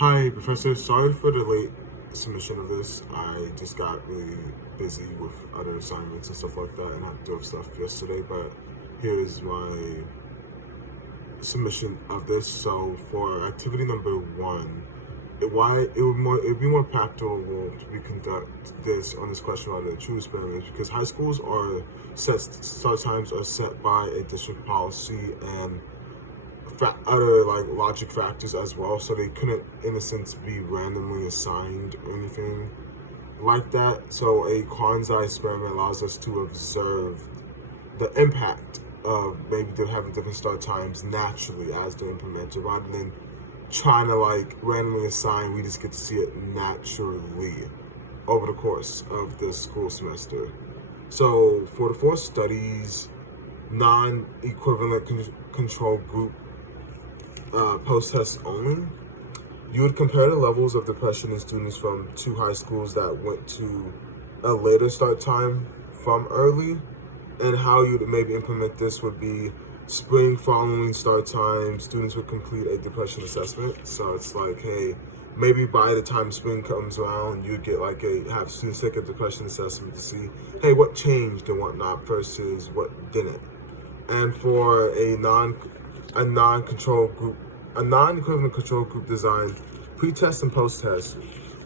Hi, Professor. Sorry for the late submission of this. I just got really busy with other assignments and stuff like that, and had to do stuff yesterday. But here's my submission of this. So for activity number one, it would be more practical to be conduct this on this question about the true experiment because high schools are start times are set by a district policy and other like logic factors as well, so they couldn't in a sense be randomly assigned or anything like that. So a quasi experiment allows us to observe the impact of maybe they're having different start times naturally as they're implemented rather than trying to like randomly assign. We just get to see it naturally over the course of the school semester. So for the four studies, non-equivalent control group post-test only, you would compare the levels of depression in students from two high schools that went to a later start time from early, and how you'd maybe implement this would be spring following start time, students would complete a depression assessment. So it's like, hey, maybe by the time spring comes around, you'd get like have students take a depression assessment to see, hey, what changed and whatnot versus what didn't. And for a non-control group, a non-equivalent control group design, pre-test and post-test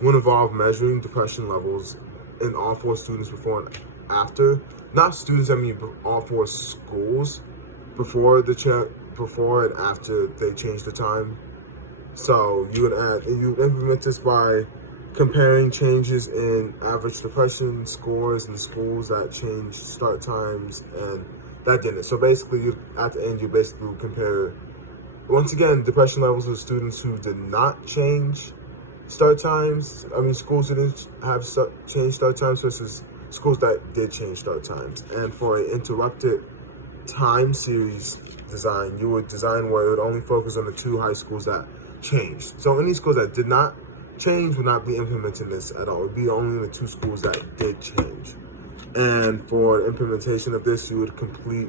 would involve measuring depression levels in all four students before and after. Not students, I mean all four schools before and after they change the time. So you implement this by comparing changes in average depression scores in schools that changed start times and that didn't. So basically, at the end, you basically would compare, once again, depression levels of students who did not change start times. I mean, schools who didn't have changed start times versus schools that did change start times. And for an interrupted time series design, you would design where it would only focus on the two high schools that changed. So any schools that did not change would not be implementing this at all. It would be only the two schools that did change. And for implementation of this, you would complete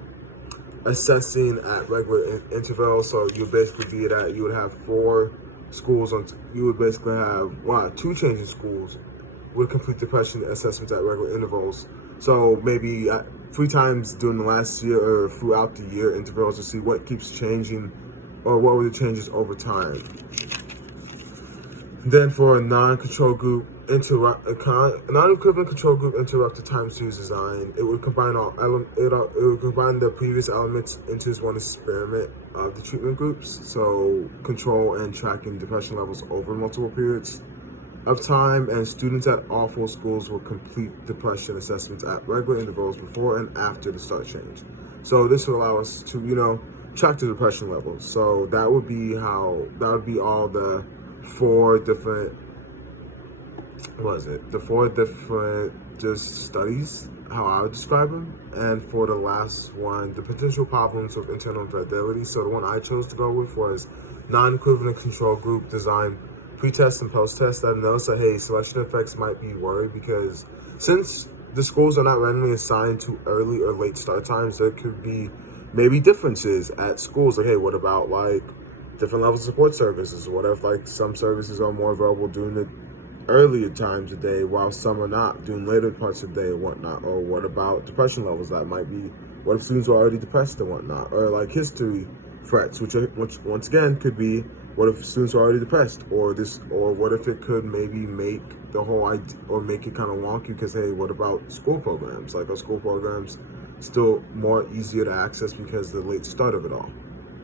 assessing at regular intervals. So you would basically be that you would have four schools you would basically have two changing schools would complete depression assessments at regular intervals. So maybe 3 times during the last year or throughout the year intervals to see what keeps changing or what were the changes over time. Then for a non-control group non-equivalent control group interrupted time series design, it would combine it would combine the previous elements into this one experiment of the treatment groups. So control and tracking depression levels over multiple periods of time, and students at all four schools will complete depression assessments at regular intervals before and after the start change. So this will allow us to, track the depression levels. So that would be all the four different, the four different just studies, how I would describe them. And for the last one, the potential problems with internal infidelity. So the one I chose to go with was non-equivalent control group design, pre-test and post-test. I've noticed that, hey, selection effects might be worried because since the schools are not randomly assigned to early or late start times, there could be maybe differences at schools. Like, hey, what about like different levels of support services? What if like some services are more available during the earlier times of the day while some are not during later parts of the day and whatnot? Or what about depression levels? That might be, what if students are already depressed and whatnot? Or like history threats, which once again could be, what if students are already depressed? Or what if it could maybe make the whole idea, or make it kind of wonky because, hey, what about school programs? Like, are school programs still more easier to access because of the late start of it all?